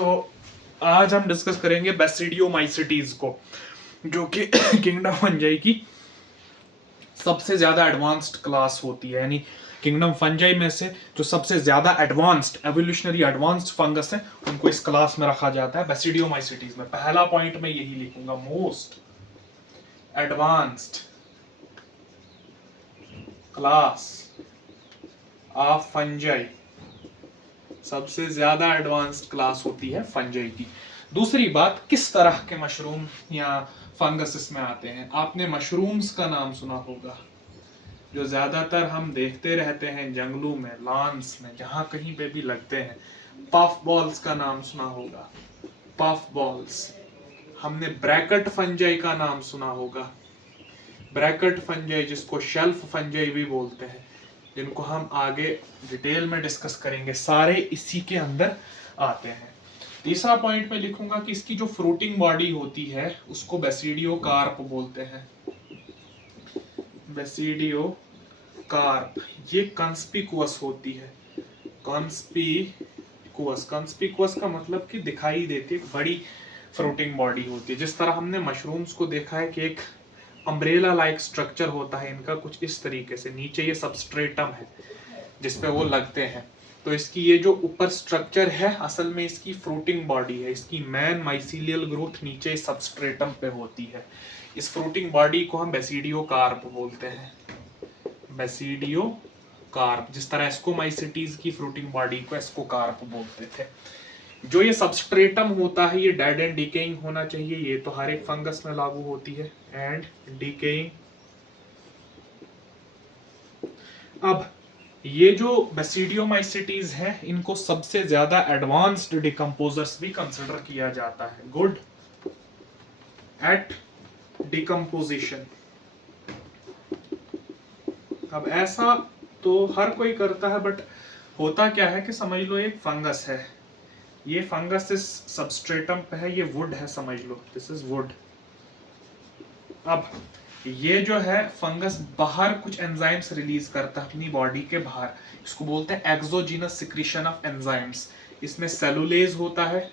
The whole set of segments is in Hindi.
तो आज हम डिस्कस करेंगे बेसिडियोमाइसिटीज को, जो कि किंगडम फंजाई की सबसे ज्यादा एडवांस्ड क्लास होती है। यानी किंगडम फंजाई में से जो सबसे ज्यादा एडवांस्ड एवोल्यूशनरी एडवांस्ड फंगस है उनको इस क्लास में रखा जाता है बेसिडियोमाइसिटीज में। पहला पॉइंट में यही लिखूंगा, most advanced class of fungi, सबसे ज्यादा एडवांस्ड क्लास होती है फंजाई की। दूसरी बात, किस तरह के मशरूम या फंगस इसमें आते हैं। आपने मशरूम्स का नाम सुना होगा, जो ज्यादातर हम देखते रहते हैं जंगलों में, लॉन्स में, जहां कहीं पे भी लगते हैं। पफ बॉल्स का नाम सुना होगा, पफ बॉल्स। हमने ब्रैकेट फंजाई का नाम सुना होगा, ब्रैकेट फंजाई, जिसको शेल्फ फंजाई भी बोलते हैं, जिनको हम आगे डिटेल में डिस्कस करेंगे। सारे इसी के अंदर आते हैं। तीसरा पॉइंट में लिखूंगा कि इसकी जो फ्रूटिंग बॉडी होती है उसको बेसिडियो कार्प बोलते हैं, बेसिडियो कार्प। ये कंस्पिकुअस होती है, कंस्पिकुअस, कंस्पिकुअस का मतलब कि दिखाई देती है, बड़ी फ्रूटिंग बॉडी होती है। जिस तरह हमने मशरूम्स को देखा है कि एक अम्ब्रेला लाइक स्ट्रक्चर होता है इनका, कुछ इस तरीके से। नीचे ये सबस्ट्रेटम है जिसपे वो लगते हैं, तो इसकी ये जो ऊपर स्ट्रक्चर है असल में इसकी फ्रूटिंग बॉडी है। इसकी मेन माइसीलियल ग्रोथ नीचे सबस्ट्रेटम पे होती है। इस फ्रूटिंग बॉडी को हम बेसिडियो कार्प बोलते हैं, बेसिडियो कार्प। जिस तरह एस्कोमाइसिटीज की फ्रूटिंग बॉडी को एस्कोकार्प बोलते थे। जो ये सबस्ट्रेटम होता है ये डेड एंड डिकेइंग होना चाहिए। ये तो हर एक फंगस में लागू होती है, एंड डिकेइंग। अब ये जो बेसिडियोमाइसिटीज है इनको सबसे ज्यादा एडवांस्ड डिकम्पोजर्स भी कंसिडर किया जाता है, गुड एट डिकम्पोजिशन। अब ऐसा तो हर कोई करता है, बट होता क्या है कि समझ लो एक फंगस है, ये फंगस इस सबस्ट्रेटम पे है, ये वुड है, समझ लो दिस इज वुड। अब ये जो है फंगस बाहर कुछ एंजाइम्स रिलीज करता है अपनी बॉडी के बाहर, इसको बोलते हैं एक्सोजीनस सिक्रीशन ऑफ एंजाइम्स। इसमें सेलुलेज होता है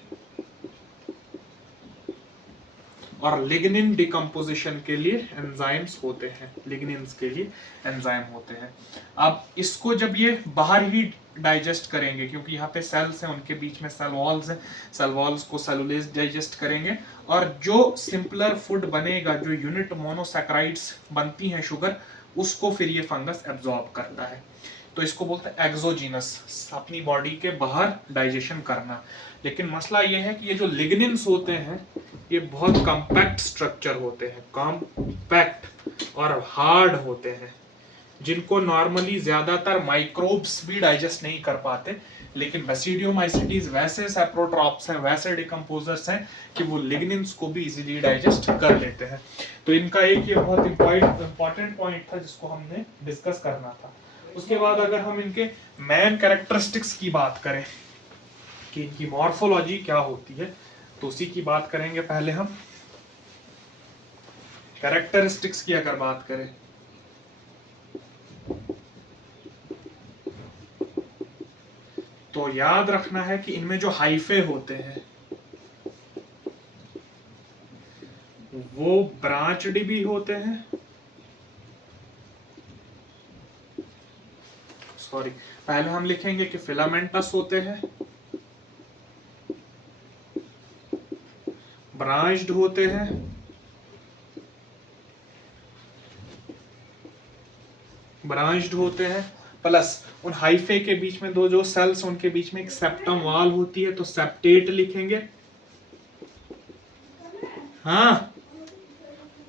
और लिग्निन डिकम्पोजिशन के लिए एंजाइम्स होते हैं, लिग्निन्स के लिए एंजाइम होते हैं। अब इसको जब ये बाहर ही डाइजेस्ट करेंगे, क्योंकि यहाँ पे सेल्स हैं, उनके बीच में सेल वॉल्स हैं, सेल वॉल्स को सेलुलेज डाइजेस्ट करेंगे, और जो सिंपलर फूड बनेगा, जो यूनिट मोनोसैकेराइड्स बनती हैं शुगर, उसको फिर ये फंगस एब्जॉर्ब करता है। तो इसको बोलते हैं एक्सोजीनस, अपनी बॉडी के बाहर डाइजेशन करना। लेकिन मसला ये है कि ये जो लिग्निन्स होते हैं ये बहुत कॉम्पैक्ट स्ट्रक्चर होते हैं, कॉम्पैक्ट और हार्ड होते हैं, जिनको नॉर्मली ज्यादातर माइक्रोब्स भी डाइजेस्ट नहीं कर पाते। लेकिन बेसिडियोमाइसिटीज वैसे सैप्रोट्रॉप्स हैं, वैसे डिकम्पोजर्स हैं कि वो लिग्निन्स को भी इजीली डाइजेस्ट कर लेते हैं। तो इनका एक ये बहुत इंपॉर्टेंट पॉइंट था जिसको हमने डिस्कस करना था। उसके बाद अगर हम इनके मेन कैरेक्टरिस्टिक्स की बात करें कि इनकी मॉर्फोलॉजी क्या होती है, तो उसी की बात करेंगे। पहले हम कैरेक्टरिस्टिक्स की अगर बात करें, तो याद रखना है कि इनमें जो हाइफे होते हैं वो ब्रांचड भी होते हैं, सॉरी, पहले हम लिखेंगे कि फिलामेंटस होते हैं, ब्रांच्ड होते हैं, ब्रांच्ड होते हैं, प्लस उन हाइफे के बीच में दो जो सेल्स उनके बीच में एक सेप्टम वॉल होती है, तो सेप्टेट लिखेंगे। हाँ,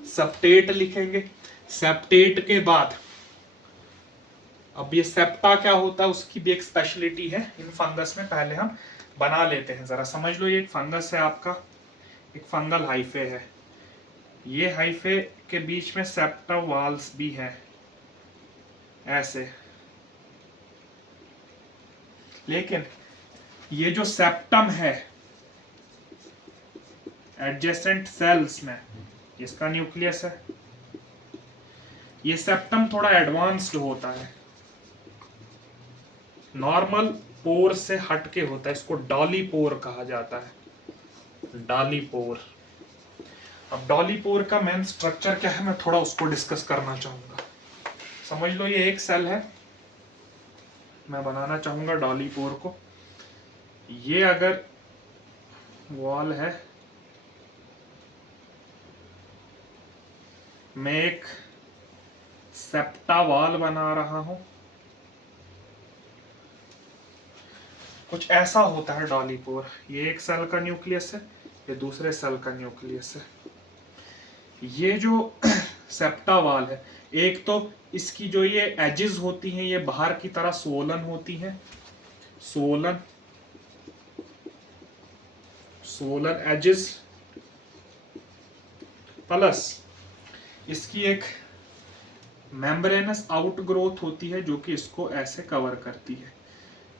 सेप्टेट लिखेंगे। सेप्टेट के बाद अब ये सेप्टा क्या होता है उसकी भी एक स्पेशलिटी है इन फंगस में, पहले हम बना लेते हैं। जरा समझ लो, ये एक फंगस है आपका, एक फंगल हाइफे है, ये हाइफे के बीच में सेप्टा वॉल्स भी हैं ऐसे। लेकिन ये जो सेप्टम है एडजेसेंट सेल्स में, इसका न्यूक्लियस है, ये सेप्टम थोड़ा एडवांस्ड होता है। नॉर्मल पोर से हटके होता है, इसको डॉलीपोर कहा जाता है, डॉलीपोर। अब डॉलीपोर का मेन स्ट्रक्चर क्या है, मैं थोड़ा उसको डिस्कस करना चाहूंगा। समझ लो ये एक सेल है, मैं बनाना चाहूंगा डॉलीपोर को। ये अगर वॉल है, मैं एक सेप्टा वॉल बना रहा हूं, कुछ ऐसा होता है डॉलीपोर। ये एक सेल का न्यूक्लियस है, ये दूसरे सेल का न्यूक्लियस है। ये जो सेप्टा वॉल है, एक तो इसकी जो ये एजेस होती हैं ये बाहर की तरह सोलन होती हैं, सोलन सोलन एजेस, प्लस इसकी एक मेम्ब्रेनस आउटग्रोथ होती है जो कि इसको ऐसे कवर करती है।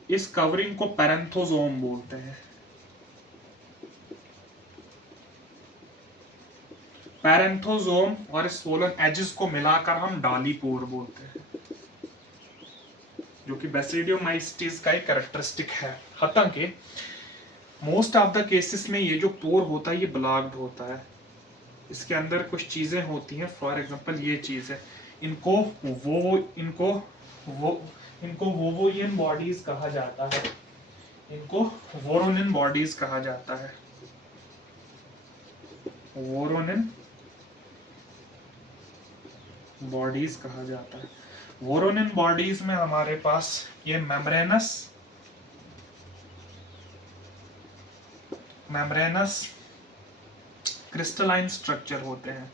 इस कवरिंग को पैरेंथोजोम बोलते हैं। पैरेंथोजोम और इस सोलन एजेस को मिलाकर हम डॉलीपोर बोलते हैं, जो कि बेसिडियोमाइस्टीज का एक कैरेक्टरिस्टिक है। हालांकि मोस्ट ऑफ द केसेस में ये जो पोर होता है ये ब्लॉक्ड होता है, इसके अंदर कुछ चीजें होती हैं। फॉर एग्जांपल ये चीज है, इनको वोवोइन बॉडीज कहा जाता है, इनको वोरोनिन बॉडीज कहा जाता है, वोरोनिन बॉडीज कहा जाता है। वोरोनिन बॉडीज में हमारे पास ये मेम्ब्रेनस क्रिस्टलाइन स्ट्रक्चर होते हैं,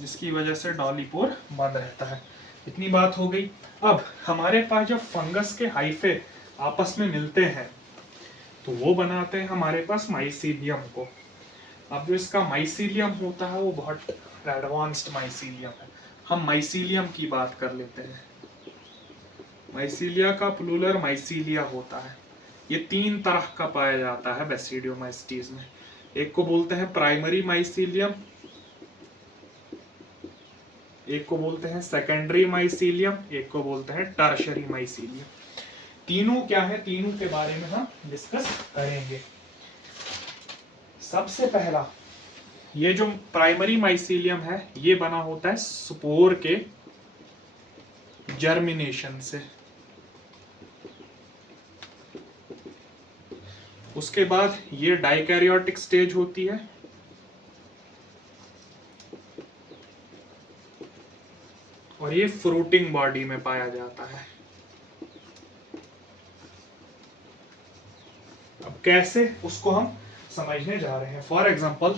जिसकी वजह से डॉलीपोर बंद रहता है। इतनी बात हो गई। अब हमारे पास जब फंगस के हाइफे आपस में मिलते हैं तो वो बनाते हैं हमारे पास माइसीलियम को। अब जो इसका माइसीलियम होता है वो बहुत एडवांस्ड माइसीलियम है। हम माइसीलियम की बात कर लेते हैं। माइसीलिया का प्लूरल माइसीलिया होता है। ये 3 तरह का पाया जाता है बेसिडियोमाइस्टीज में। एक को बोलते हैं प्राइमरी माइसीलियम, एक को बोलते हैं सेकेंडरी माइसीलियम, एक को बोलते हैं टर्शरी माइसीलियम। तीनों क्या है, तीनों के बारे में हम डिस्कस करेंगे। सबसे पहला, ये जो प्राइमरी माइसीलियम है ये बना होता है स्पोर के जर्मिनेशन से। उसके बाद ये डाइकैरियोटिक स्टेज होती है, और ये फ्रूटिंग बॉडी में पाया जाता है। अब कैसे उसको हम समझने जा रहे हैं। फॉर एग्जांपल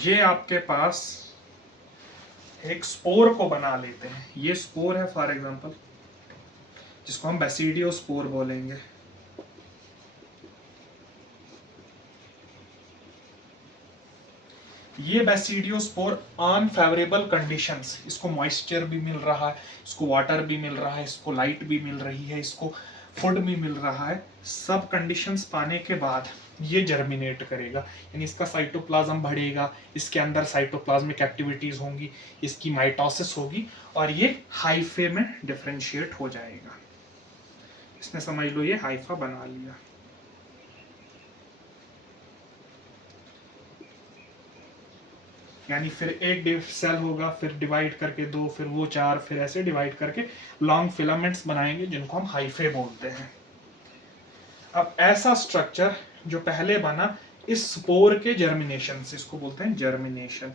ये आपके पास एक स्पोर को बना लेते हैं, ये स्पोर है फॉर एग्जांपल, जिसको हम बेसिडियोस्पोर बोलेंगे। ये बेसिडियोस्पोर ऑन फेवरेबल कंडीशंस, इसको मॉइस्चर भी मिल रहा है, इसको वाटर भी मिल रहा है, इसको लाइट भी मिल रही है, इसको फूड भी मिल रहा है, सब कंडीशंस पाने के बाद ये जर्मिनेट करेगा, यानी इसका साइटोप्लाज्म बढ़ेगा, इसके अंदर साइटोप्लाज्मिक एक्टिविटीज होंगी, इसकी माइटोसिस होगी और ये हाइफे में डिफरेंशिएट हो जाएगा। इसने समझ लो ये हाइफा बना लिया। यानी फिर एक सेल होगा, फिर डिवाइड करके 2, फिर वो 4, फिर ऐसे डिवाइड करके लॉन्ग फिलामेंट्स बनाएंगे जिनको हम हाइफे बोलते हैं। अब ऐसा स्ट्रक्चर जो पहले बना इस स्पोर के जर्मिनेशन से, इसको बोलते हैं जर्मिनेशन।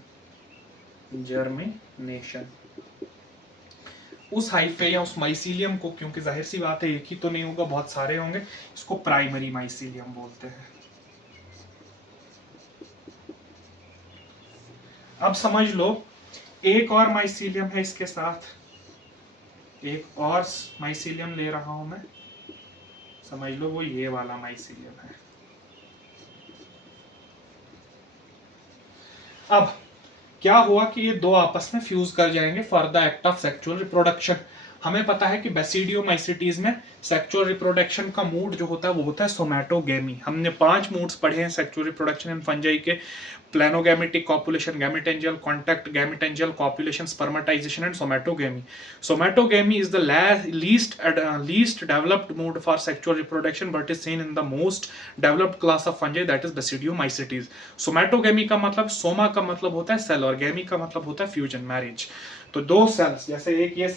जर्मिनेशन उस हाइफे या उस माइसीलियम को, क्योंकि जाहिर सी बात है एक ही तो नहीं होगा, बहुत सारे होंगे, इसको प्राइमरी माइसीलियम बोलते हैं। अब समझ लो एक और माइसीलियम है इसके साथ, एक और माइसीलियम ले रहा हूं मैं, समझ लो वो ये वाला माइसीलियम है। अब क्या हुआ कि ये दो आपस में फ्यूज कर जाएंगे for the act of sexual reproduction. हमें पता है कि बेसिडियोमाइसिटीज में सेक्सुअल रिप्रोडक्शन का मूड जो होता है वो होता है सोमैटोगेमी। हमने 5 मूड्स पढ़े हैं सेक्सुअल रिप्रोडक्शन इन फंजाई के: planogametic copulation, gametangial contact, gametangial copulation, spermatization and somatogamy. Somatogamy is the least developed mode for sexual reproduction, but is seen in the most developed class of fungi, that is Basidiomycetes. Somatogamy का मतलब, सोमा का मतलब होता है सेल और गैमी का मतलब होता है फ्यूजन, मैरिज। तो दो सेल्स, जैसे एक ये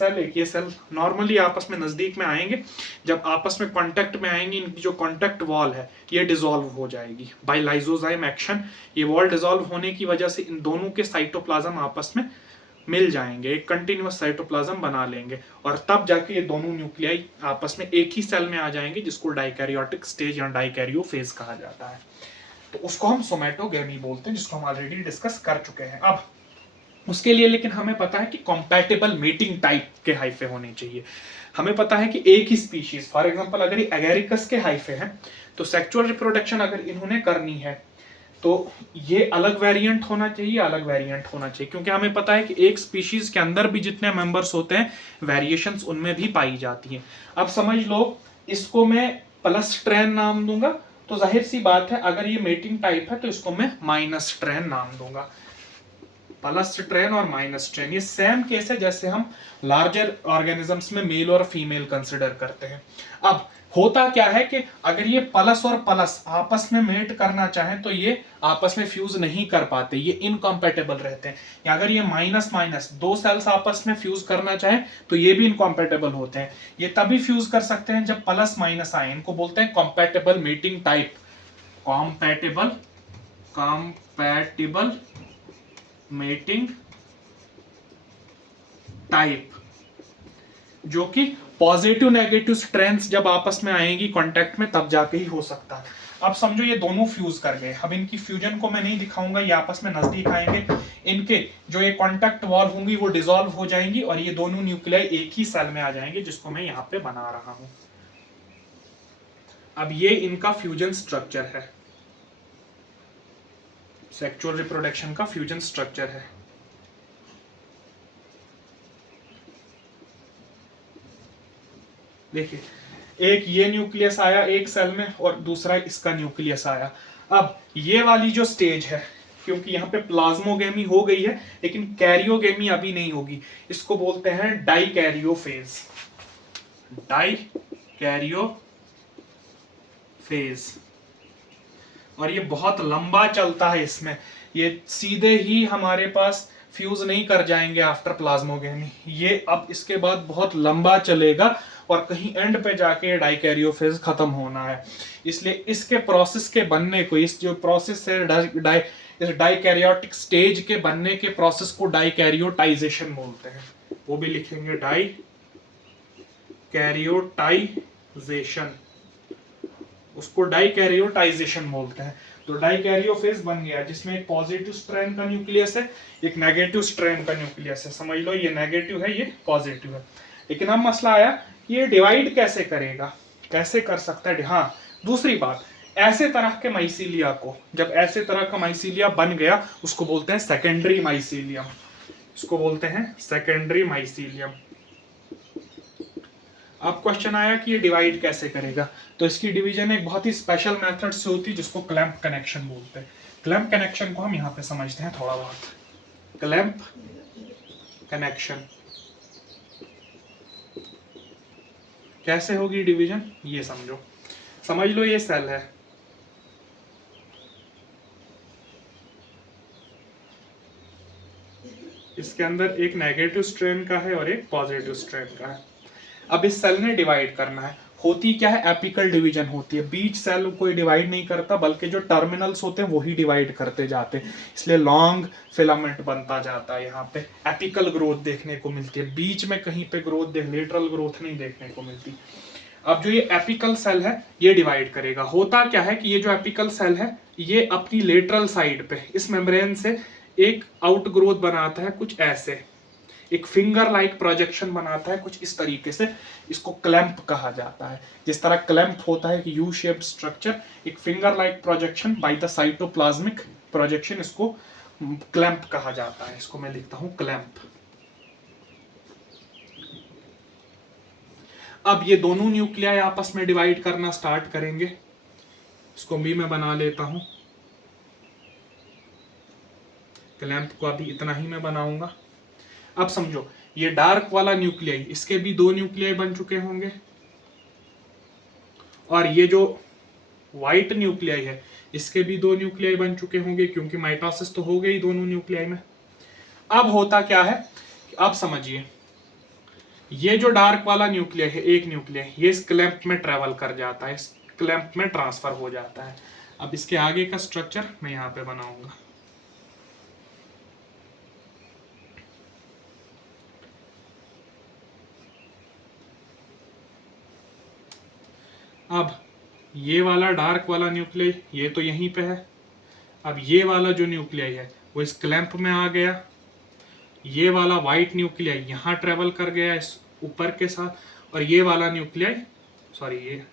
सेल नॉर्मली आपस में नजदीक में आएंगे, जब आपस में कांटेक्ट में आएंगे इनकी जो कांटेक्ट वॉल है ये डिसॉल्व हो जाएगी बाय लाइसोजाइम एक्शन। ये वॉल डिसॉल्व होने की वजह से इन दोनों के साइटोप्लाज्म आपस में मिल जाएंगे, एक कंटिन्यूअस साइटोप्लाज्म बना लेंगे, और तब जाके ये दोनों न्यूक्लियाई आपस में एक ही सेल में आ जाएंगे, जिसको डाइकैरियोटिक स्टेज या डाइकैरियोफेज कहा जाता है। तो उसको हम सोमैटोगेमी बोलते हैं, जिसको हम ऑलरेडी डिस्कस कर चुके हैं। अब उसके लिए लेकिन हमें पता है कि कॉम्पैटिबल मेटिंग टाइप के हाइफे होने चाहिए। हमें पता है कि एक ही स्पीशीज, फॉर एग्जांपल अगर ये एगेरिकस के हाइफे हैं तो सेक्सुअल रिप्रोडक्शन अगर इन्होंने करनी है तो ये अलग वेरिएंट होना चाहिए, अलग वेरिएंट होना चाहिए, क्योंकि हमें पता है कि एक स्पीशीज के अंदर भी जितने मेंबर्स होते हैं वेरिएशंस उनमें भी पाई जाती हैं। अब समझ लो, इसको मैं प्लस स्ट्रैन नाम दूंगा, तो जाहिर सी बात है अगर ये मेटिंग टाइप है तो इसको मैं माइनस स्ट्रैन नाम दूंगा। प्लस स्ट्रेन और माइनस स्ट्रेन ये सेम केस है जैसे हम लार्जर ऑर्गेनिजम्स में मेल और फीमेल कंसिडर करते हैं। अब होता क्या है कि अगर ये प्लस और प्लस आपस में मेट करना चाहें तो ये आपस में फ्यूज नहीं कर पाते, ये इनकॉम्पेटेबल रहते हैं। या अगर ये माइनस माइनस दो सेल्स आपस में फ्यूज करना चाहें तो ये भी इनकॉम्पेटेबल होते हैं। ये तभी फ्यूज कर सकते हैं जब प्लस माइनस आए, इनको बोलते हैं compatible mating type. Compatible mating type, जो कि पॉजिटिव नेगेटिव स्ट्रेंथ्स जब आपस में आएंगी कांटेक्ट में तब जाके ही हो सकता है। अब समझो ये दोनों फ्यूज कर गए, अब इनकी फ्यूजन को मैं नहीं दिखाऊंगा, ये आपस में नजदीक आएंगे, इनके जो ये कांटेक्ट वॉल होंगी वो डिसॉल्व हो जाएंगी और ये दोनों न्यूक्लियाई एक ही सेल में आ जाएंगे, जिसको मैं यहाँ पे बना रहा हूं। अब ये इनका फ्यूजन स्ट्रक्चर है, सेक्सुअल रिप्रोडक्शन का फ्यूजन स्ट्रक्चर है। देखिए, एक ये न्यूक्लियस आया एक सेल में और दूसरा इसका न्यूक्लियस आया। अब ये वाली जो स्टेज है, क्योंकि यहाँ पे प्लाज्मोगेमी हो गई है लेकिन कैरियोगेमी अभी नहीं होगी, इसको बोलते हैं डाइकैरियोफेज। डाइकैरियोफेज, और ये बहुत लंबा चलता है, इसमें ये सीधे ही हमारे पास फ्यूज नहीं कर जाएंगे आफ्टर प्लाज्मोगेमी, ये अब इसके बाद बहुत लंबा चलेगा और कहीं एंड पे जाके डाइकैरियोफेज खत्म होना है। इसलिए इसके प्रोसेस के बनने को, इस जो प्रोसेस है इस डाइकैरियोटिक स्टेज के बनने के प्रोसेस को डाइकैरियोटाइजेशन बोलते हैं। वो भी लिखेंगे डाइकैरियोटाइजेशन, उसको डाइकैरियोटाइजेशन बोलते हैं। तो डाइकैरियोफेज बन गया जिसमें एक पॉजिटिव स्ट्रैंड का न्यूक्लियस है, एक नेगेटिव स्ट्रैंड का न्यूक्लियस है। समझ लो ये नेगेटिव है, ये पॉजिटिव है। लेकिन अब मसला आया ये डिवाइड कैसे करेगा, कैसे कर सकता है। हाँ, दूसरी बात, ऐसे तरह के माइसीलिया को, जब ऐसे तरह का माइसीलिया बन गया उसको बोलते हैं सेकेंडरी माइसीलियम, इसको बोलते हैं सेकेंडरी माइसीलियम। अब क्वेश्चन आया कि ये डिवाइड कैसे करेगा, तो इसकी डिवीजन एक बहुत ही स्पेशल मेथड से होती है जिसको क्लैंप कनेक्शन बोलते हैं। क्लैंप कनेक्शन को हम यहाँ पे समझते हैं थोड़ा बहुत। क्लैंप कनेक्शन कैसे होगी डिवीजन, ये समझो। समझ लो ये सेल है, इसके अंदर एक नेगेटिव स्ट्रैंड का है और एक पॉजिटिव स्ट्रैंड का है। अब इस सेल ने डिवाइड करना है, होती क्या है, एपिकल डिवीजन होती है। बीच सेल कोई डिवाइड नहीं करता, बल्कि जो टर्मिनल्स होते हैं वही डिवाइड करते जाते हैं, इसलिए लॉन्ग फिलामेंट बनता जाता है। यहाँ पे एपिकल ग्रोथ देखने को मिलती है, बीच में कहीं पे ग्रोथ लेटरल ग्रोथ नहीं देखने को मिलती। अब जो ये एपिकल सेल है ये डिवाइड करेगा। होता क्या है कि ये जो एपिकल सेल है ये अपनी लेटरल साइड पे इस मेम्ब्रेन से एक आउट ग्रोथ बनाता है, कुछ ऐसे एक फिंगर लाइक प्रोजेक्शन बनाता है कुछ इस तरीके से, इसको क्लैंप कहा जाता है। जिस तरह क्लैंप होता है कि यू शेप्ड स्ट्रक्चर, एक finger like projection by the cytoplasmic projection, इसको क्लैंप कहा जाता है। इसको मैं लिखता हूं क्लैंप। अब ये दोनों न्यूक्लियाई आपस में डिवाइड करना स्टार्ट करेंगे। इसको भी मैं बना लेता हूं, क्लैंप को अभी इतना ही मैं बनाऊंगा। अब समझो ये डार्क वाला न्यूक्लियाई, इसके भी दो न्यूक्लियाई बन चुके होंगे, और ये जो व्हाइट न्यूक्लियाई है इसके भी दो न्यूक्लियाई बन चुके होंगे, क्योंकि माइटोसिस तो हो गई दोनों न्यूक्लियाई में। अब होता क्या है, अब समझिए, ये जो डार्क वाला न्यूक्लियाई है, एक न्यूक्लियाई, ये इस क्लैंप में ट्रेवल कर जाता है, इस क्लैंप में ट्रांसफर हो जाता है। अब इसके आगे का स्ट्रक्चर मैं यहाँ पे बनाऊंगा। अब ये वाला डार्क वाला न्यूक्लियाई ये तो यहीं पे है। अब ये वाला जो न्यूक्लियाई है वो इस क्लैंप में आ गया, ये वाला व्हाइट न्यूक्लियाई यहाँ ट्रेवल कर गया इस ऊपर के साथ, और ये वाला न्यूक्लियाई, सॉरी ये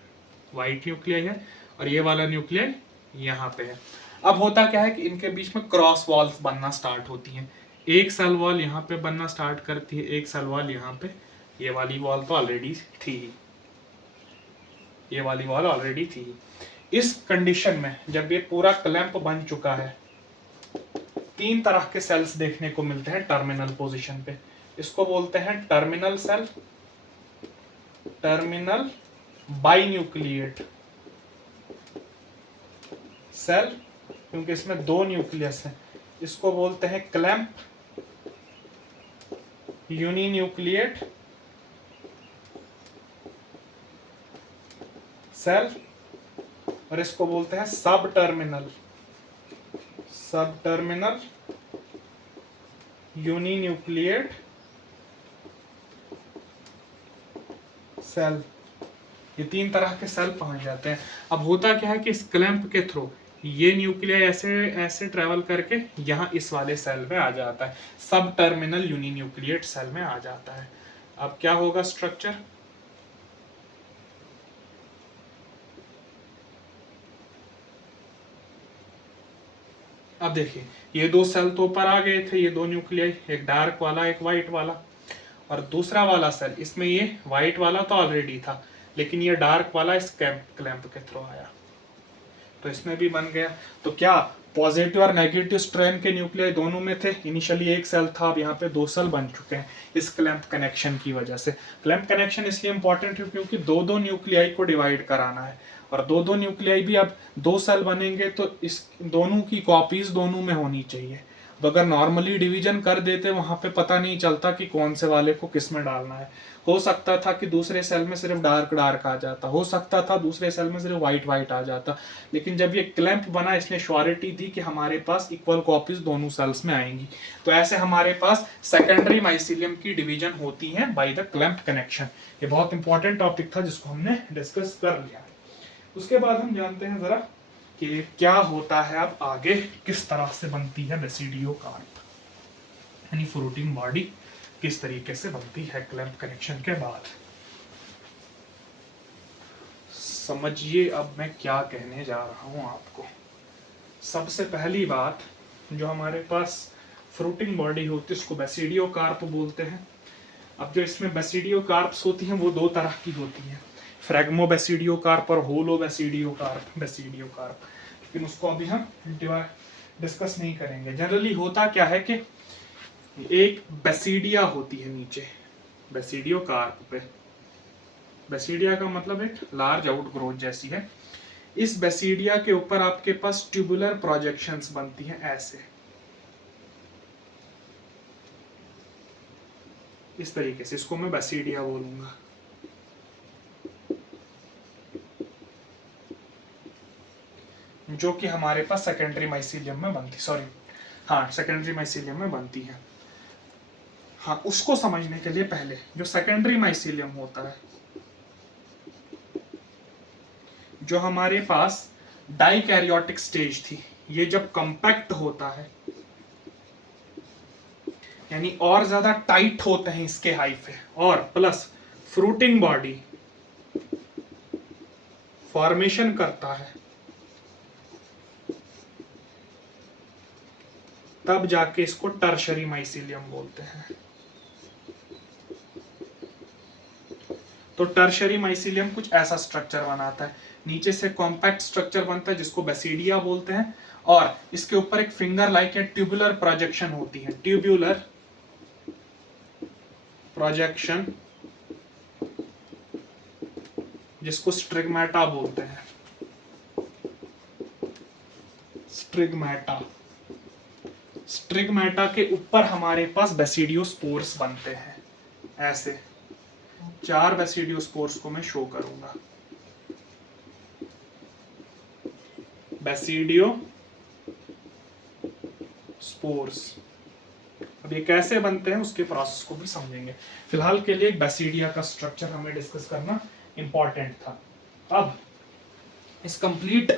व्हाइट न्यूक्लियाई है और ये वाला न्यूक्लियाई यहाँ पे है। अब होता क्या है कि इनके बीच में क्रॉस वॉल्स बनना स्टार्ट होती हैं। एक सेल वॉल यहाँ पे बनना स्टार्ट करती है, एक सेल वॉल यहाँ पे। ये वाली वॉल तो ऑलरेडी थी ही, ये वाली वॉल ऑलरेडी थी ही। इस कंडीशन में जब ये पूरा क्लैंप बन चुका है, तीन तरह के सेल्स देखने को मिलते हैं टर्मिनल पोजीशन पे। इसको बोलते हैं टर्मिनल सेल, टर्मिनल बाइन्यूक्लिएट सेल, क्योंकि इसमें दो न्यूक्लियस हैं। इसको बोलते हैं क्लैंप यूनिन्यूक्लिएट सेल, और इसको बोलते हैं सब टर्मिनल यूनिन्यूक्लिएट सेल। ये तीन तरह के सेल पहुंच जाते हैं। अब होता क्या है कि इस क्लैंप के थ्रू ये न्यूक्लियाई ऐसे ऐसे ट्रेवल करके यहाँ इस वाले सेल में आ जाता है, सब टर्मिनल यूनिन्यूक्लिएट सेल में आ जाता है। अब क्या होगा स्ट्रक्चर, अब देखिए ये दो सेल तो ऊपर आ गए थे, ये दो न्यूक्लियाई, एक डार्क वाला एक व्हाइट वाला, और दूसरा वाला सेल, इसमें ये व्हाइट वाला तो ऑलरेडी था, लेकिन ये डार्क वाला इस क्लैंप के थ्रू आया, तो इसमें भी बन गया। तो क्या पॉजिटिव और नेगेटिव स्ट्रैंड के न्यूक्लियाई दोनों में थे। इनिशियली एक सेल था, अब यहाँ पे दो सेल बन चुके हैं इस क्लैंप कनेक्शन की वजह से। क्लैंप कनेक्शन इसलिए इंपॉर्टेंट है क्योंकि दो दो न्यूक्लियाई को डिवाइड कराना है, और दो दो न्यूक्लियाई भी अब दो सेल बनेंगे तो इस दोनों की कॉपीज दोनों में होनी चाहिए। तो अगर नॉर्मली डिवीजन कर देते वहां पे पता नहीं चलता कि कौन से वाले को किस में डालना है। हो सकता था कि दूसरे सेल में सिर्फ डार्क डार्क आ जाता, हो सकता था दूसरे सेल में सिर्फ व्हाइट व्हाइट आ जाता, लेकिन जब ये क्लैंप बना इसने श्योरिटी दी कि हमारे पास इक्वल कॉपीज दोनों सेल्स में आएंगी। तो ऐसे हमारे पास सेकेंडरी माइसीलियम की डिवीजन होती है बाय द क्लैंप कनेक्शन। ये बहुत इंपॉर्टेंट टॉपिक था जिसको हमने डिस्कस कर लिया। उसके बाद हम जानते हैं जरा कि क्या होता है अब आगे, किस तरह से बनती है बेसिडियो कार्प, यानी फ्रूटिंग बॉडी किस तरीके से बनती है क्लैंप कनेक्शन के बाद। समझिए अब मैं क्या कहने जा रहा हूं आपको। सबसे पहली बात, जो हमारे पास फ्रूटिंग बॉडी होती है उसको बेसिडियो कार्प बोलते हैं। अब जो इसमें बेसिडियो कार्प्स होती हैं वो दो तरह की होती हैं, फ्रेगमो बेसिडियो कार्प और होलो बेसिडियो कार्प, लेकिन उसको अभी हम डिस्कस नहीं करेंगे। जनरली होता क्या है कि एक बेसिडिया होती है नीचे बेसिडियो कार्प पे, बेसिडिया का मतलब एक लार्ज आउटग्रोथ जैसी है। इस बेसिडिया के ऊपर आपके पास ट्यूबुलर प्रोजेक्शंस बनती हैं ऐसे, इस तरीके से, इसको मैं बेसिडिया बोलूंगा। जो कि हमारे पास सेकेंडरी माइसीलियम में बनती, सेकेंडरी माइसीलियम में बनती है। हाँ, उसको समझने के लिए पहले जो सेकेंडरी माइसीलियम होता है, जो हमारे पास डाइकैरियोटिक स्टेज थी, ये जब कंपैक्ट होता है यानी और ज्यादा टाइट होते हैं इसके हाइफे, और प्लस फ्रूटिंग बॉडी फॉर्मेशन करता है, तब जाके इसको टर्शरी माइसीलियम बोलते हैं। तो टर्शरी माइसीलियम कुछ ऐसा स्ट्रक्चर बनाता है, नीचे से कॉम्पैक्ट स्ट्रक्चर बनता है जिसको बेसिडिया बोलते हैं, और इसके ऊपर एक फिंगर लाइक या ट्यूबुलर प्रोजेक्शन होती है, ट्यूबुलर प्रोजेक्शन, जिसको स्ट्रिगमेटा बोलते हैं, स्ट्रिगमेटा। स्ट्रिगमेटा के ऊपर हमारे पास बेसिडियोस्पोर्स बनते हैं, ऐसे 4 बेसिडियोस्पोर्स को मैं शो करूंगा। बेसिडियोस्पोर्स, अब ये कैसे बनते हैं उसके प्रोसेस को भी समझेंगे। फिलहाल के लिए बेसिडिया का स्ट्रक्चर हमें डिस्कस करना इंपॉर्टेंट था। अब इस कंप्लीट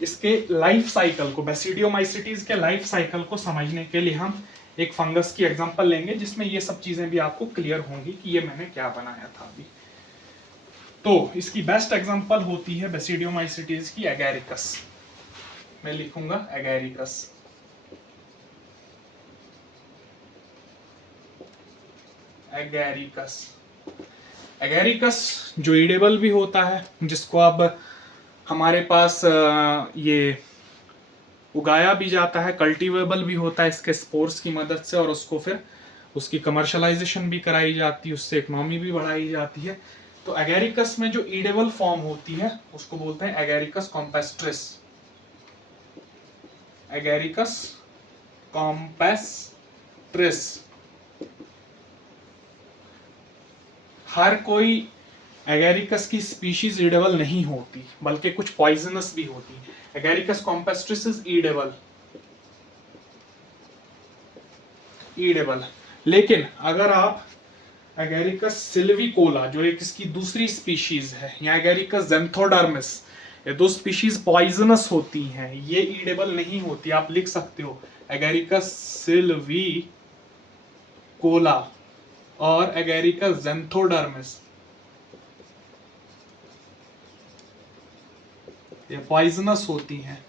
इसके लाइफ साइकिल को, बेसिडियोमाइसिटीज के लाइफ साइकिल को समझने के लिए हम एक फंगस की एग्जांपल लेंगे जिसमें ये सब चीजें भी आपको क्लियर होंगी कि ये मैंने क्या बनाया था अभी। तो इसकी बेस्ट एग्जांपल होती है बेसिडियोमाइसिटीज की एगेरिकस। मैं लिखूंगा एगेरिकस। एगेरिकस, एगेरिकस जो ईडेबल भी होता है, जिसको अब हमारे पास ये उगाया भी जाता है, कल्टीवेबल भी होता है इसके स्पोर्स की मदद से, और उसको फिर उसकी कमर्शलाइजेशन भी कराई जाती है, उससे इकोनॉमी भी बढ़ाई जाती है। तो एगेरिकस में जो ईडेबल फॉर्म होती है उसको बोलते हैं एगेरिकस कॉम्पेस्ट्रिस। एगेरिकस कॉम्पेस्ट्रिस। हर कोई एगेरिकस की स्पीशीज ईडेबल नहीं होती, बल्कि कुछ पॉइजनस भी होती है। Agaricus campestris is edible, edible. लेकिन अगर आप एगेरिकस सिल्विकोला, जो एक इसकी दूसरी स्पीशीज है, या एगेरिकस ज़ेंथोडर्मिस, ये दो स्पीशीज पॉइजनस होती हैं, ये ईडेबल नहीं होती। आप लिख सकते हो एगेरिकस सिल्विकोला और एगेरिकस ज़ेंथोडर्मिस, ये पॉइजनस होती हैं,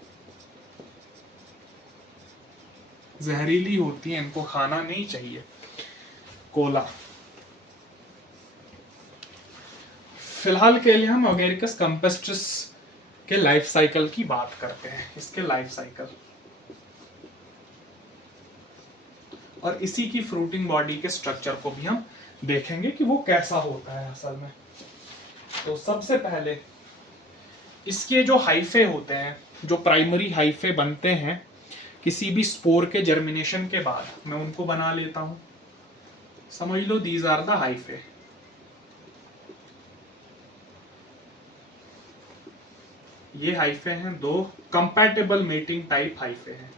जहरीली होती हैं, इनको खाना नहीं चाहिए। कोला। फिलहाल के लिए हम एगेरिकस कॉम्पेस्ट्रिस के लाइफ साइकिल की बात करते हैं, इसके लाइफ साइकिल, और इसी की फ्रूटिंग बॉडी के स्ट्रक्चर को भी हम देखेंगे कि वो कैसा होता है असल में। तो सबसे पहले इसके जो हाइफे होते हैं, जो प्राइमरी हाइफे बनते हैं किसी भी स्पोर के जर्मिनेशन के बाद, मैं उनको बना लेता हूं। समझ लो दीज आर द हाइफे। ये हाइफे हैं, दो कंपैटिबल मेटिंग टाइप हाइफे हैं।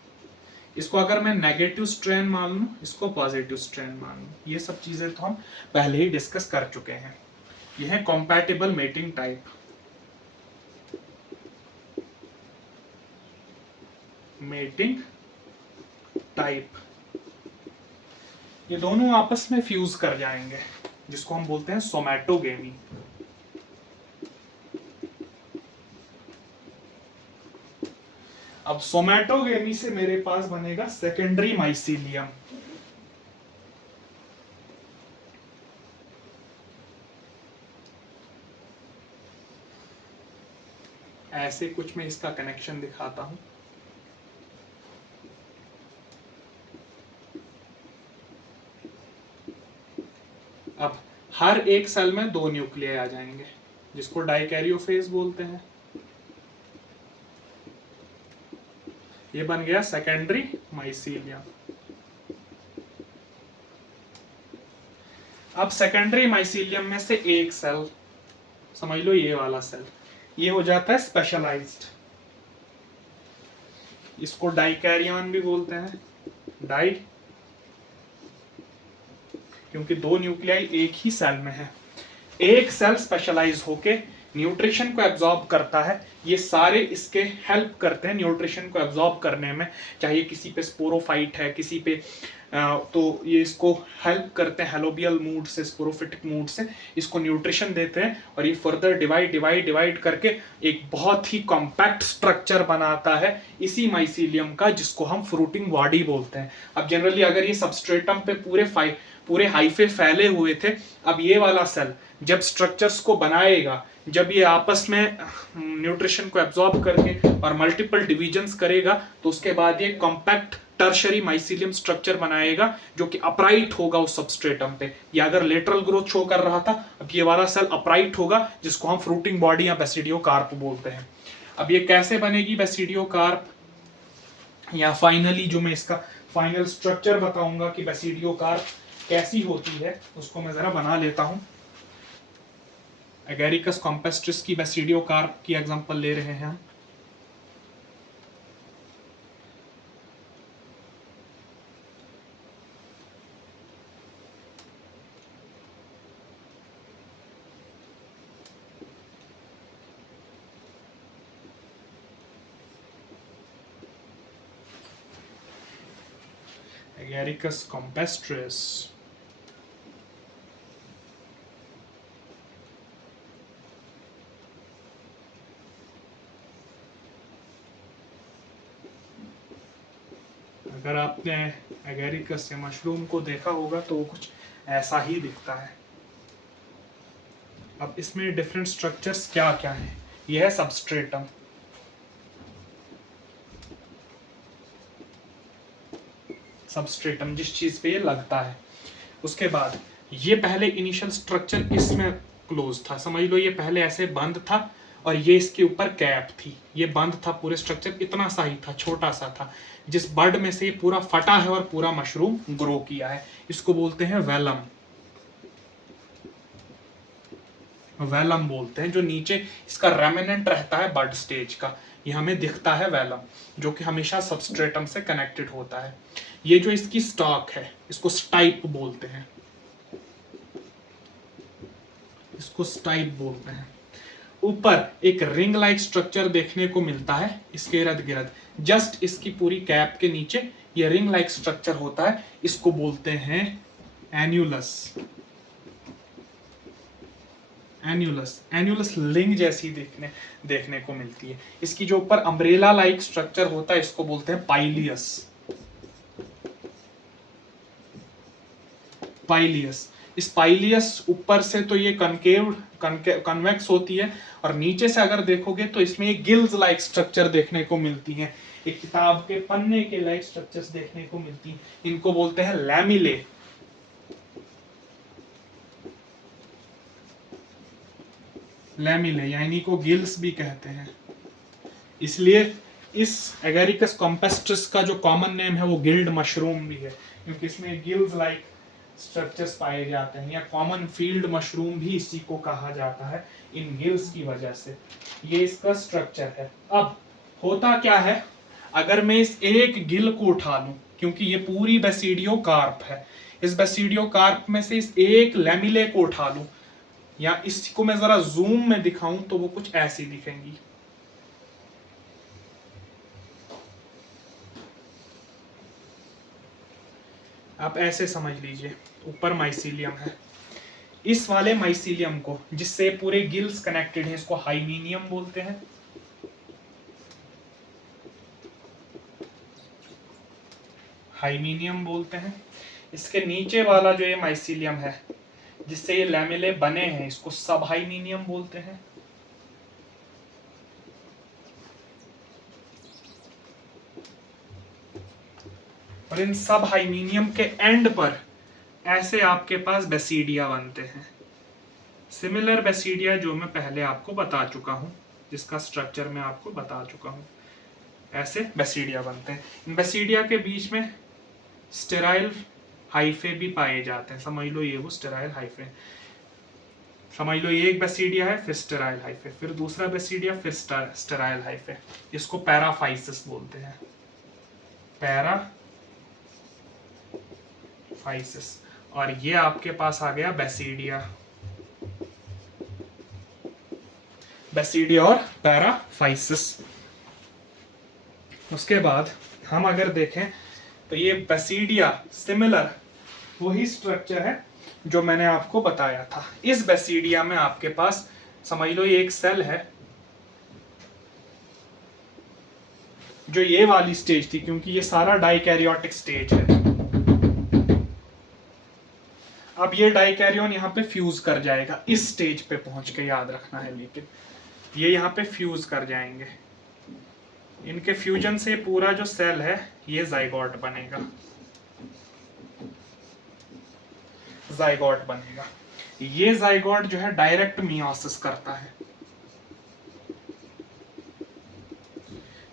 इसको अगर मैं नेगेटिव स्ट्रैंड मान लूं, इसको पॉजिटिव स्ट्रैंड मान लूं, ये सब चीजें तो हम पहले ही डिस्कस कर चुके हैं। ये है compatible mating type. Mating type, ये दोनों आपस में फ्यूज कर जाएंगे, जिसको हम बोलते हैं सोमैटोगेमी। अब सोमैटोगेमी से मेरे पास बनेगा सेकेंडरी माइसीलियम। ऐसे कुछ मैं इसका कनेक्शन दिखाता हूं। अब हर एक सेल में 2 न्यूक्लियाई आ जाएंगे, जिसको डाइकैरियोफेज बोलते हैं। ये बन गया सेकेंडरी माइसीलियम। अब सेकेंडरी माइसीलियम में से एक सेल, समझ लो ये वाला सेल, ये हो जाता है स्पेशलाइज्ड। इसको डाइकैरियन भी बोलते हैं, डाई, क्योंकि 2 न्यूक्लियाई एक ही सेल में है। एक सेल स्पेशलाइज होके न्यूट्रिशन को एब्जॉर्ब करता है, ये सारे इसके हेल्प करते हैं न्यूट्रिशन को एब्जॉर्ब करने में, चाहे किसी पे स्पोरोफाइट है, किसी पे तो ये इसको हेल्प करते हैं हेलोबियल मूड से, स्पोरोफिटिक मूड से इसको न्यूट्रिशन देते हैं, और ये फर्दर डिवाइड करके एक बहुत ही कॉम्पैक्ट स्ट्रक्चर बनाता है इसी माइसीलियम का, जिसको हम फ्रूटिंग बॉडी बोलते हैं। अब जनरली अगर ये सबस्ट्रेटम पे पूरे पूरे हाइफे फैले हुए थे। अब ये वाला सेल जब स्ट्रक्चर्स को बनाएगा, जब ये आपस में न्यूट्रिशन को एब्जॉर्ब करके और मल्टीपल डिविजन्स करेगा, तो उसके बाद ये कॉम्पैक्ट टर्शरी माइसीलियम स्ट्रक्चर बनाएगा जो कि अपराइट होगा उस सबस्ट्रेटम पे। या अगर लेटरल ग्रोथ शो कर रहा था, अब ये वाला सेल अपराइट होगा, जिसको हम फ्रूटिंग बॉडी या बेसिडियोकार्प बोलते हैं। अब ये कैसे बनेगी बेसिडियोकार्प, या फाइनली जो मैं इसका फाइनल स्ट्रक्चर बताऊंगा कि बेसिडियोकार्प कैसी होती है, उसको मैं जरा बना लेता हूं। एगेरिकस कॉम्पेस्ट्रिस की बेसिडियोकार्प की एग्जांपल ले रहे हैं हम। Agaricus campestris. अगर आपने एगेरिकस या मशरूम को देखा होगा तो वो कुछ ऐसा ही दिखता है। अब इसमें डिफरेंट स्ट्रक्चर्स क्या क्या हैं। यह है सबस्ट्रेटम, सबस्ट्रेटम जिस चीज पे ये लगता है। उसके बाद ये पहले इनिशियल स्ट्रक्चर इसमें क्लोज था, समझ लो ये पहले ऐसे बंद था और ये इसके ऊपर कैप थी, ये बंद था, पूरे स्ट्रक्चर इतना सा ही था, छोटा सा था, जिस बर्ड में से ये पूरा फटा है और पूरा मशरूम ग्रो किया है। इसको बोलते हैं वेलम, वेलम बोलते हैं। जो नीचे इसका रेमिनेंट रहता है बर्ड स्टेज का, ये हमें दिखता है वेलम, जो कि हमेशा सबस्ट्रेटम से कनेक्टेड होता है। ये जो इसकी स्टॉक है, इसको स्टाइप बोलते हैं, इसको स्टाइप बोलते हैं। ऊपर एक रिंग लाइक स्ट्रक्चर देखने को मिलता है इसके इर्द गिर्द, जस्ट इसकी पूरी कैप के नीचे ये रिंग लाइक स्ट्रक्चर होता है, इसको बोलते हैं एन्यूलस। एन्यूलस, एन्यूलस लिंग जैसी देखने को मिलती है। इसकी जो ऊपर अम्ब्रेला लाइक स्ट्रक्चर होता है, इसको बोलते हैं पाइलियस, पाइलियस। इस पाइलियस ऊपर से तो ये कन्वेक्स होती है, और नीचे से अगर देखोगे तो इसमें एक गिल्स लाइक स्ट्रक्चर देखने को मिलती है, एक किताब के पन्ने के लाइक स्ट्रक्चर्स देखने को मिलती हैं। इनको बोलते हैं लैमिले। लैमिले यानी को गिल्स भी कहते हैं। इसलिए इस एगेरिकस कॉम्पेस्ट्रिस का जो कॉमन नेम है वो गिल्ड मशरूम भी है, क्योंकि इसमें गिल्स लाइक स्ट्रक्चर्स पाए जाते हैं, या कॉमन फील्ड मशरूम भी इसी को कहा जाता है इन गिल्स की वजह से। ये इसका स्ट्रक्चर है। अब होता क्या है, अगर मैं इस एक गिल को उठा लूं, क्योंकि ये पूरी बेसिडियोकार्प है, इस बेसिडियोकार्प में से इस एक लैमिले को उठा लूं, या इसको मैं जरा जूम में दिखाऊं तो वो कुछ ऐसी दिखेंगी। आप ऐसे समझ लीजिए, ऊपर माइसीलियम है, इस वाले माइसीलियम को जिससे पूरे गिल्स कनेक्टेड हैं, इसको हाइमीनियम बोलते हैं। हाइमीनियम बोलते हैं। इसके नीचे वाला जो ये माइसीलियम है जिससे ये लैमेले बने हैं, इसको सब हाइमीनियम बोलते हैं। और इन सब हाइमीनियम के एंड पर ऐसे आपके पास बेसिडिया बनते हैं, सिमिलर बेसिडिया जो मैं पहले आपको बता चुका हूं, जिसका स्ट्रक्चर मैं आपको बता चुका हूं। ऐसे बेसिडिया बनते हैं। इन बेसिडिया के बीच में स्टेराइल हाइफे भी पाए जाते हैं, समझ लो ये वो स्टेराइल हाइफे, समझ लो ये एक बेसिडिया है, फिर स्टेराइल हाइफे, फिर दूसरा बेसिडिया, फिर स्टेराइल हाइफे। इसको पैराफाइसिस बोलते हैं, पैराफाइसिस। और ये आपके पास आ गया बेसिडिया, बेसिडिया और पैराफाइसिस। उसके बाद हम अगर देखें तो ये बेसिडिया सिमिलर वही स्ट्रक्चर है जो मैंने आपको बताया था। इस बेसिडिया में आपके पास समझ लो ये एक सेल है, जो ये वाली स्टेज थी, क्योंकि ये सारा डाइकैरियोटिक स्टेज है, अब ये डाइकैरियन यहाँ पे फ्यूज कर जाएगा, इस स्टेज पे पहुंच के याद रखना है, लेकिन ये यहाँ पे फ्यूज कर जाएंगे। इनके फ्यूजन से पूरा जो सेल है ये जाइगोट बनेगा, जाइगोट बनेगा। ये जाइगोट जो है डायरेक्ट मियोसिस करता है।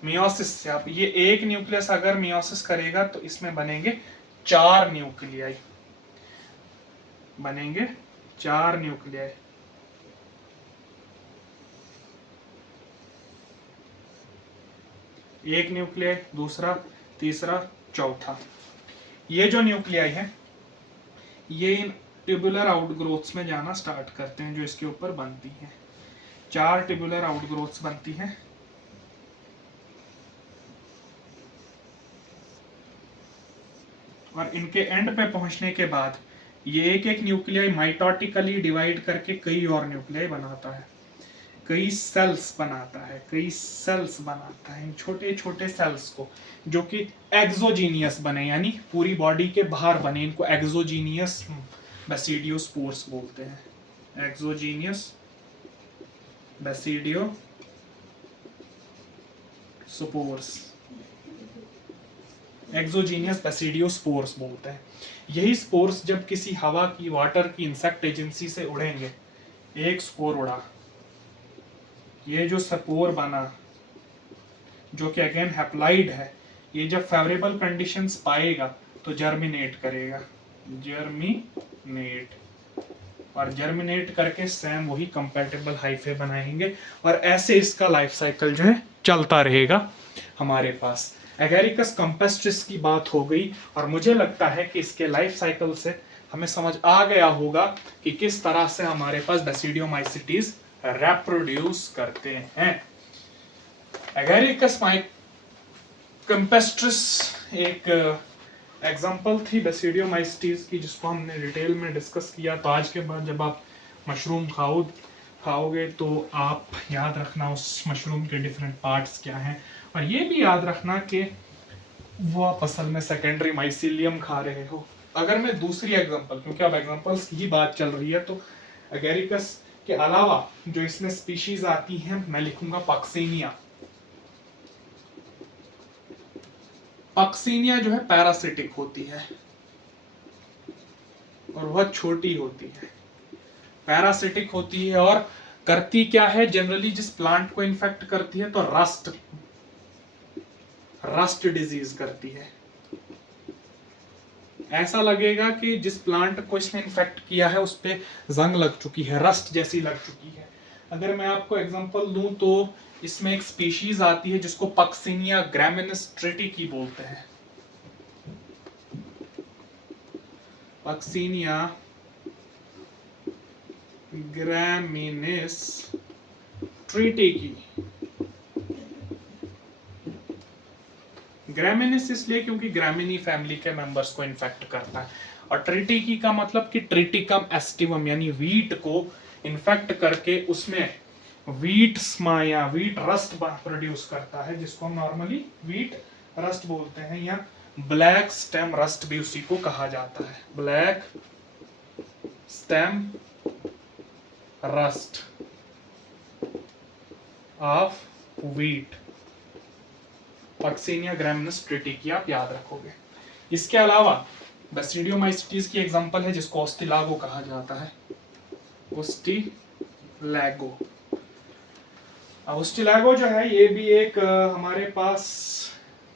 मियोसिस से आप ये एक न्यूक्लियस अगर मियोसिस करेगा तो इसमें बनेंगे 4 न्यूक्लियाई, बनेंगे 4 न्यूक्लियाई। एक न्यूक्लियाई, दूसरा, तीसरा, चौथा। ये जो न्यूक्लियाई है ये इन ट्यूबुलर आउटग्रोथ्स में जाना स्टार्ट करते हैं जो इसके ऊपर बनती हैं। 4 ट्यूबुलर आउटग्रोथ्स बनती हैं। और इनके एंड पे पहुंचने के बाद ये एक एक न्यूक्लियाई माइटोटिकली डिवाइड करके कई और न्यूक्लियाई बनाता है, कई सेल्स बनाता है, कई सेल्स बनाता है, इन छोटे छोटे सेल्स को, जो कि एक्सोजीनियस बने, यानी पूरी बॉडी के बाहर बने, इनको एक्सोजीनियस बेसिडियोस्पोर्स बोलते हैं। एक्सोजीनियस बेसिडियोस्पोर्स, एक्सोजीनियस बेसिडियोस्पोर्स बोलते हैं। यही स्पोर्स जब किसी हवा की, वाटर की, इंसेक्ट एजेंसी से उड़ेंगे, एक स्पोर उड़ा, ये जो स्पोर बना जो कि अगेन हैप्लाइड है, ये जब फेवरेबल कंडीशंस पाएगा तो जर्मिनेट करेगा, जर्मिनेट, और जर्मिनेट करके सेम वही कंपैटिबल हाइफे बनाएंगे, और ऐसे इसका लाइफ साइकिल जो है चलता रहेगा हमारे पास। एगेरिकस कैम्पेस्ट्रिस की बात हो गई, और मुझे लगता है कि इसके लाइफ साइकिल से हमें समझ आ गया होगा कि किस तरह से हमारे पास बेसिडियोमाइसीटीज रिप्रोड्यूस करते हैं। एगेरिकस कैम्पेस्ट्रिस एक एग्जांपल थी बेसिडियोमाइसीटीज की, जिसको हमने डिटेल में डिस्कस किया। तो आज के बाद जब आप मशरूम खाओगे तो आप याद रखना उस मशरूम के डिफरेंट पार्ट्स क्या हैं, और ये भी याद रखना कि वो आप असल में सेकेंडरी माइसीलियम खा रहे हो। अगर मैं दूसरी एग्जांपल, क्योंकि अब एग्जांपल्स की बात चल रही है, तो एगेरिकस के अलावा जो इसमें स्पीशीज आती हैं मैं लिखूंगा पक्सीनिया। पक्सीनिया जो है पैरासिटिक होती है और बहुत छोटी होती है, पैरासिटिक होती है, और करती क्या है, जनरली जिस प्लांट को इन्फेक्ट करती है तो रस्ट डिजीज करती है। ऐसा लगेगा कि जिस प्लांट को इसने इन्फेक्ट किया है उस पे जंग लग चुकी है, रस्ट जैसी लग चुकी है। अगर मैं आपको एग्जांपल दूं तो इसमें एक स्पीशीज आती है जिसको पक्सीनिया ग्रामिनिस ट्रिटिकी बोलते हैं। Puccinia graminis ट्रिटिकी। ग्रामिनिस इसलिए क्योंकि ग्रामिनी फैमिली के मेंबर्स को इन्फेक्ट करता है, और ट्रिटिकी का मतलब कि ट्रिटिकम एस्टिवम, यानी वीट को इन्फेक्ट करके उसमें वीट स्मा या वीट रस्ट प्रोड्यूस करता है, जिसको हम नॉर्मली वीट रस्ट बोलते हैं, या ब्लैक स्टेम रस्ट भी उसी को कहा जाता है, black stem rust of wheat, Puccinia graminis tritici आप याद रखोगे। इसके अलावा बेसिडियोमाइसीटीज की एग्जांपल है जिसको ओस्टिलागो कहा जाता है, ओस्टिलागो। ओस्टिलागो जो है ये भी एक हमारे पास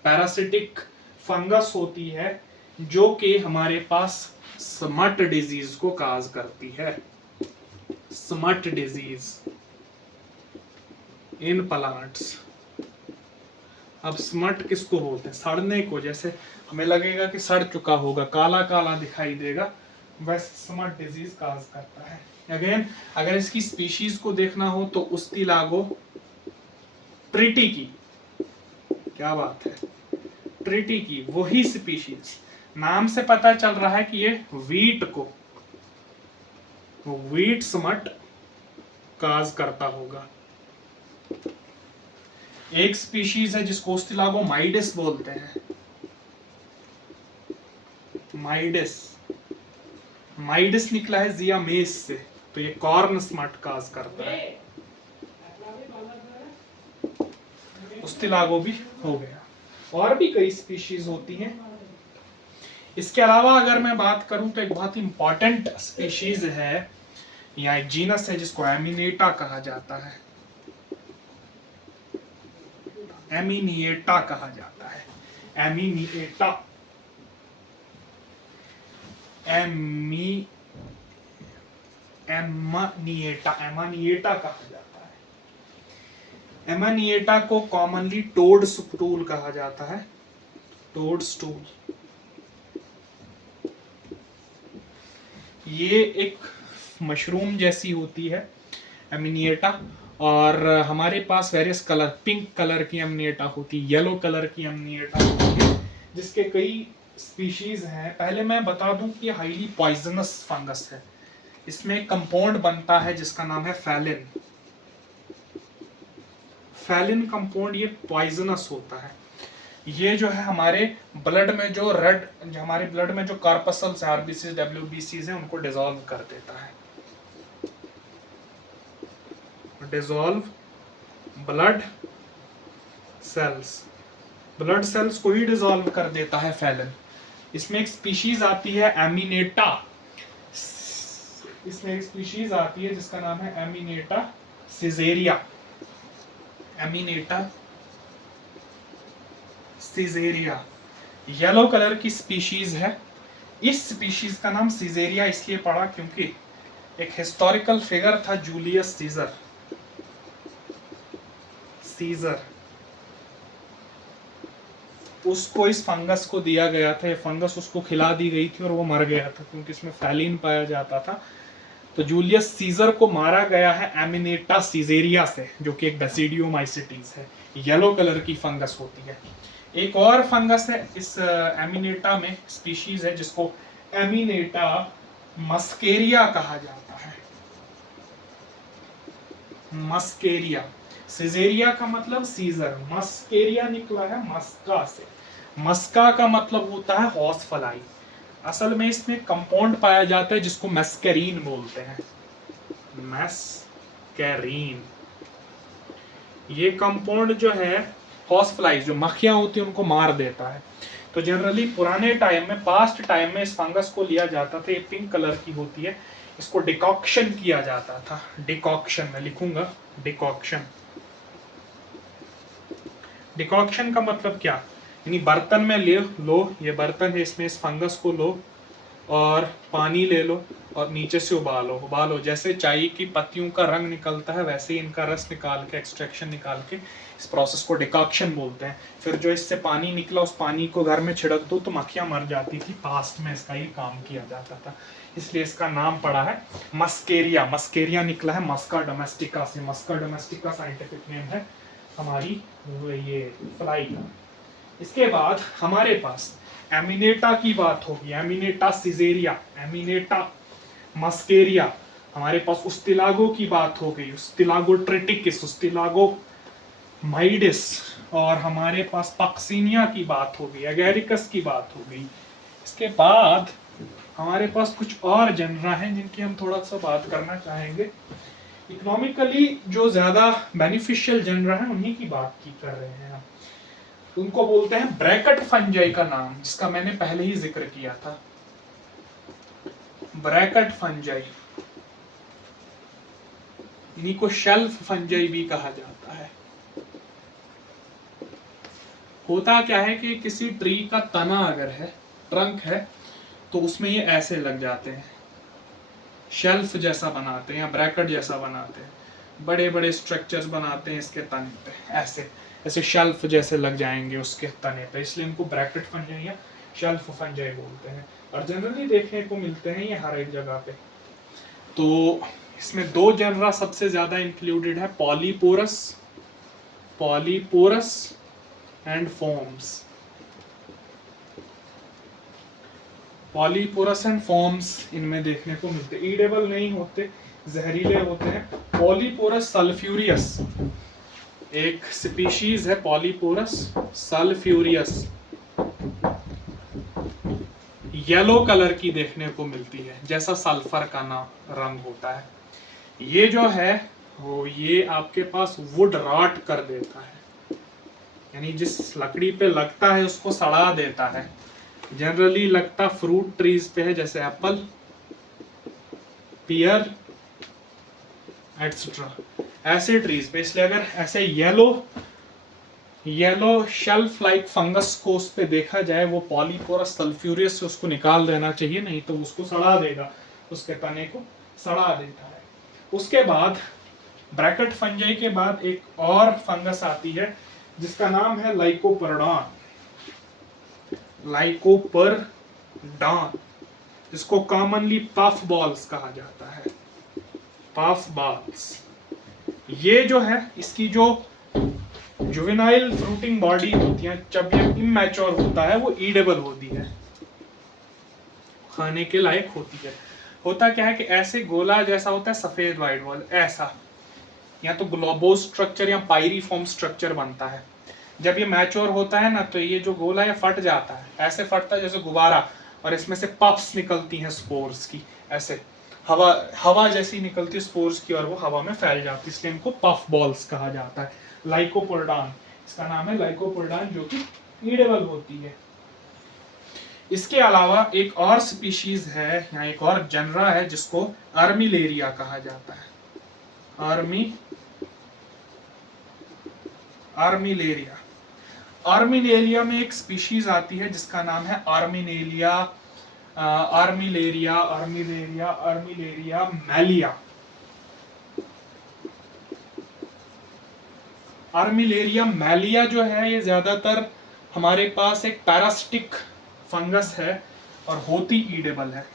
पैरासिटिक फंगस होती है जो कि हमारे पास स्मट डिजीज को काज करती है, स्मट डिजीज इन प्लांट्स। अब स्मट किसको बोलते हैं, सड़ने को, जैसे हमें लगेगा कि सड़ चुका होगा, काला काला दिखाई देगा, वैसे स्मट डिजीज काज करता है। अगेन अगर इसकी स्पीशीज को देखना हो तो ओस्टिलागो ट्रिटिकी, क्या बात है, ट्रिटिकी वही स्पीशीज, नाम से पता चल रहा है कि ये वीट को, वीट स्मट काज करता होगा। एक स्पीशीज है जिसको ओस्टिलागो माइडिस बोलते हैं, माइडिस, माइडस निकला है जियामेस से, तो ये कॉर्न स्मट काज करता है। उस्तिलागो भी हो गया। और भी कई स्पीशीज होती हैं। इसके अलावा अगर मैं बात करूं तो एक बहुत ही इंपॉर्टेंट स्पीशीज है या एक जीनस है जिसको एमिनेटा कहा जाता है। एमिनिएटा कहा जाता है, एमिनिएटा, एमानिएटा कहा जाता है। एमानिएटा को कॉमनली टोड स्टूल कहा जाता है, टोड स्टूल। ये एक मशरूम जैसी होती है एमिनिएटा, और हमारे पास वेरियस कलर, पिंक कलर की एमिनिएटा होती है, येलो कलर की एमिनिएटा होती है, जिसके कई स्पीशीज हैं। पहले मैं बता दूं कि हाईली पॉइजनस फंगस है। इसमें कंपाउंड बनता है जिसका नाम है फैलिन। फैलिन कंपाउंड ये पॉइजनस होता है। ये जो है हमारे ब्लड में जो हमारे ब्लड में जो कार्पसल्स, आरबीसी, डब्ल्यूबीसीज हैं, उनको डिसॉल्व कर देता है। डिसॉल्व ब्लड सेल्स को ही डिसॉल्व कर देता है फैलिन। इसमें एक स्पीशीज आती है एमिनेटा, इसमें एक स्पीशीज आती है जिसका नाम है एमिनेटा सिजेरिया। एमिनेटा सिजेरिया येलो कलर की स्पीशीज है। इस स्पीशीज का नाम सिजेरिया इसलिए पड़ा क्योंकि एक हिस्टोरिकल फिगर था जूलियस सीजर, उसको इस फंगस को दिया गया था। ये फंगस उसको खिला दी गई थी और वो मर गया था क्योंकि इसमें फैलिन पाया जाता था। तो जूलियस सीजर को मारा गया है एमिनेटा सिजेरिया से, जो कि एक बेसिडियोमाइसिटीज है, येलो कलर की फंगस होती है। एक और फंगस है इस एमिनेटा में, स्पीशीज है जिसको एमिनेटा मस्केरिया कहा जाता है। मस्केरिया, सिजेरिया का मतलब सीजर, मस्केरिया निकला है मस्का से। मस्का का मतलब होता है हॉर्स फ्लाई। असल में इसमें कंपाउंड पाया जाता है जिसको मैस्करीन बोलते हैं, मैस्करीन। ये कंपाउंड जो है हॉर्स फ्लाइज, जो मक्खियां होती हैं, उनको मार देता है। तो जनरली पुराने टाइम में, पास्ट टाइम में इस फंगस को लिया जाता था। ये पिंक कलर की होती है, इसको डिकॉक्शन किया जाता था। डिकॉक्शन मैं लिखूंगा, डिकॉक्शन। डिकॉक्शन का मतलब क्या, यानी बर्तन में ले लो, ये बर्तन है, इसमें इस फंगस को लो और पानी ले लो और नीचे से उबालो। जैसे चाय की पत्तियों का रंग निकलता है, वैसे ही इनका रस निकाल के, एक्सट्रैक्शन निकाल के, इस प्रोसेस को डिकॉक्शन बोलते हैं। फिर जो इससे पानी निकला, उस पानी को घर में छिड़क दो तो मक्खियां मर जाती थी। पास्ट में इसका ही काम किया जाता था, इसलिए इसका नाम पड़ा है मस्केरिया। मस्केरिया निकला है मस्का डोमेस्टिका से। मस्का डोमेस्टिका साइंटिफिक नेम है हमारी ये फ्लाई का। इसके बाद हमारे पास एमिनेटा की बात होगी, एमिनेटा सिजेरिया, एमिनेटा मस्केरिया। हमारे पास उस्तिलागो की बात हो गई, उस्तिलागो ट्रिटिकिस, उस्तिलागो माइडिस, और हमारे पास पक्सिनिया की बात हो गई, एगेरिकस की बात हो गई। इसके बाद हमारे पास कुछ और जनरा हैं जिनकी हम थोड़ा सा बात करना चाहेंगे। इकोनॉमिकली जो ज्यादा बेनिफिशियल जनरा है उन्हीं की बात की कर रहे हैं हम। उनको बोलते हैं ब्रैकेट फंजाई का नाम, जिसका मैंने पहले ही जिक्र किया था। ब्रैकेट फंजाई, इन्हीं को शेल्फ फंजाई भी कहा जाता है। होता क्या है कि किसी ट्री का तना अगर है, ट्रंक है, तो उसमें ये ऐसे लग जाते हैं, शेल्फ जैसा बनाते हैं या ब्रैकेट जैसा बनाते हैं, बड़े बड़े स्ट्रक्चर्स बनाते हैं इसके तने पे, ऐसे ऐसे शेल्फ जैसे लग जाएंगे उसके तने पे, इसलिए इनको ब्रैकेट फंजाई या शेल्फ फंजाई बोलते हैं। और जनरली देखने को मिलते हैं ये हर एक जगह पे। तो इसमें दो जनरा सबसे ज्यादा इंक्लूडेड है, पॉलीपोरस एंड फॉर्म्स। पॉलीपोरस एंड फॉर्म्स इनमें देखने को मिलते, ईडेबल नहीं होते, जहरीले होते हैं। पॉलीपोरस सल्फ्यूरियस एक स्पीशीज है, पॉलीपोरस सल्फ्यूरियस। येलो कलर की देखने को मिलती है, जैसा सल्फर का ना रंग होता है। ये जो है वो ये आपके पास वुड रॉट कर देता है, यानी जिस लकड़ी पे लगता है उसको सड़ा देता है। जनरली लगता फ्रूट ट्रीज पे है, जैसे एप्पल, पियर एटसेट्रा, ऐसे ट्रीज पे। इसलिए अगर ऐसे येलो शेल्फ लाइक फंगस को उस पे देखा जाए, वो पॉलीपोरस सल्फ्यूरियस से उसको निकाल देना चाहिए, नहीं तो उसको सड़ा देगा, उसके तने को सड़ा देता है। उसके बाद ब्रैकेट फंजाई के बाद एक और फंगस आती है जिसका नाम है लाइकोपर्डान, जिसको कॉमनली पफ बॉल्स कहा जाता है, पफ बॉल्स। ये जो है इसकी जो जुवेनाइल फ्रूटिंग बॉडी होती है, जब ये इमैच्योर होता है, वो ईडेबल होती है, खाने के लायक होती है। होता क्या है कि ऐसे गोला जैसा होता है, सफेद व्हाइट बॉल ऐसा, या तो ग्लोबो स्ट्रक्चर या पायरीफॉर्म स्ट्रक्चर बनता है। जब ये मैच्योर होता है ना, तो ये जो गोला है फट जाता है, ऐसे फटता है जैसे गुब्बारा, और इसमें से पफ्स निकलती हैं स्पोर्स की, ऐसे हवा जैसी निकलती है स्पोर्स की, और वो हवा में फैल जाती है, इसलिए इनको पफ बॉल्स कहा जाता है। लाइकोपोर्डान, इसका नाम है लाइकोपोर्डान, जो कि ईडेबल होती है। इसके अलावा एक और स्पीशीज है, यहाँ एक और जनरा है जिसको आर्मिलेरिया कहा जाता है। आर्मिलेरिया में एक स्पीशीज आती है जिसका नाम है आर्मिलेरिया मैलिया। आर्मिलेरिया मैलिया जो है, ये ज्यादातर हमारे पास एक पैरासिटिक फंगस है और होती ईडेबल है।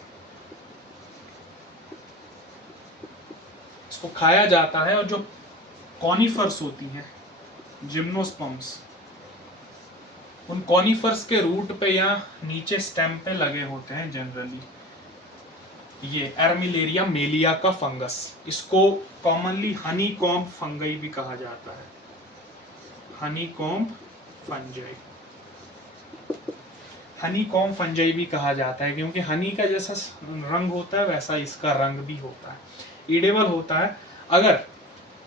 इसको खाया जाता है, और जो कॉनिफर्स होती हैं, जिम्नोस्पर्म्स, उन कॉनिफर्स के रूट पे या नीचे स्टेम पे लगे होते हैं जनरली ये आर्मिलेरिया मेलिया का फंगस। इसको कॉमनली हनी कॉम्ब फंगई भी कहा जाता है, हनी कॉम्ब फंजाई भी कहा जाता है, क्योंकि हनी का जैसा रंग होता है वैसा इसका रंग भी होता है, ईडेबल होता है। अगर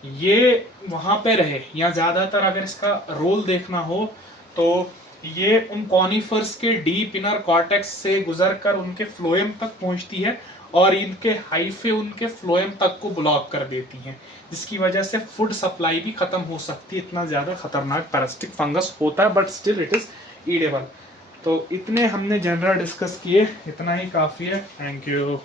ये वहां पे रहे, या ज्यादातर अगर इसका रोल देखना हो, तो ये उन कॉनिफर्स के डीप इनर कॉर्टेक्स से गुजरकर उनके फ्लोएम तक पहुंचती है, और इनके हाइफे उनके फ्लोएम तक को ब्लॉक कर देती हैं, जिसकी वजह से फूड सप्लाई भी खत्म हो सकती है। इतना ज्यादा खतरनाक पैरासिटिक फंगस होता है, but still it is edible. तो इतने हमने जनरल डिस्कस किए, इतना ही काफी है। Thank you.